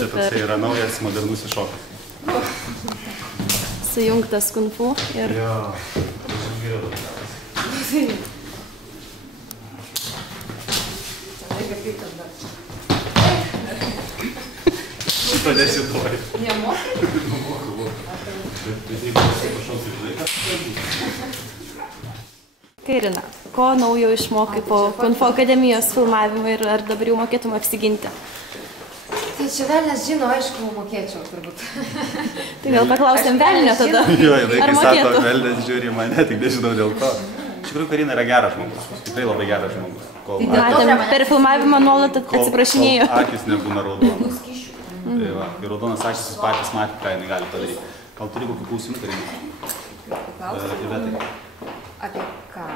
Čia toksai yra naujas modernus šokas. Sujungtas kung fu ir... Jo, šitą nesituoju. Nemokai? Nemoku. Bet jeigu pasipašausiu laiką. Karina, ko naujo išmokai po Kung Fu akademijos filmavimo ir ar dabar jau mokėtum apsiginti? Tai čia velnės žino, aišku, mokėčiau turbūt. Tai gal paklausėm velnio tada. Jo, kai sako, velnės žiūri mane, tik nežinau dėl ko. Iš tikrųjų, Karina yra geras žmogus. Tikrai labai geras žmogus. Matėm, per filmavimą nuolat atsiprašinėjo. Kol akis nebūna raudonas. Tai va, ir raudonas akis jūs patys matėt, ką jinai gali padaryti. Gal turi kokių klausimų, Karina? Klausimų? Apie ką?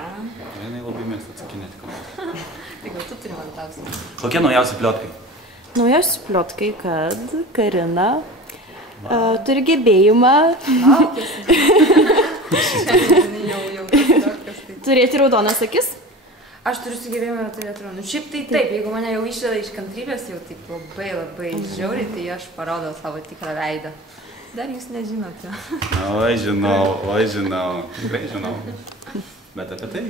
Jinai labai mėgsta atsakinėti kalbas. Tai gal tu turi man klausimą? Kokie naujausi pliotkai? Naujausi pliotkai, kad Karina turi gebėjimą turėti raudonas akis. Aš turiu sugebėjimą turėti raudonas. Šiaip tai taip, jeigu mane jau išveda iš kantrybės, jau taip labai žiauriai, tai aš parodau savo tikrą veidą. Dar jūs nežinote. Oi, žinau. Tikrai žinau. Bet apie tai